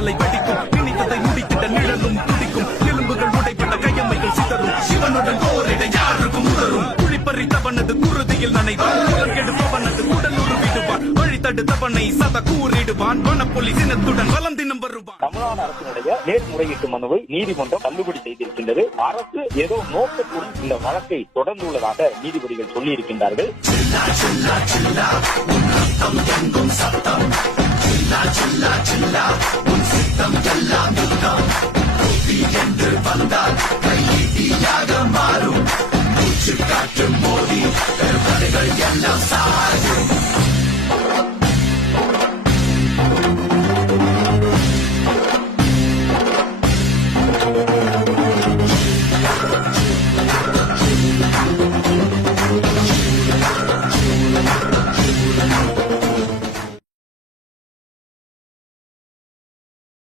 எரிமலை வெடிக்கும், நினைத்ததை முடித்திட நிழலும் துடிக்கும், எலும்புகள் உடைப்பட்ட கையம்மைகள் சிதறும், சிவனுடன் போரிட யாருக்கும் உதரும், குழிப்பறித்தவனது குருதியில் நனைவான், கெடுப்பவனது உடல் உருவிடுவான், வழித்தடுத்தவனை சத கூறிடுவான், வனப்புலி சினத்துடன் வலம் தினம் வருவான். தமிழ்நாடு அரசினுடைய மேல்முறையீட்டு மனுவை நீதிமன்றம் தள்ளுபடி செய்திருக்கின்றது. அரசு ஏதோ நோக்கத்துடன் இந்த வழக்கை தொடர்ந்துள்ளதாக நீதிபதிகள் சொல்லியிருக்கின்றார்கள். சத்தம்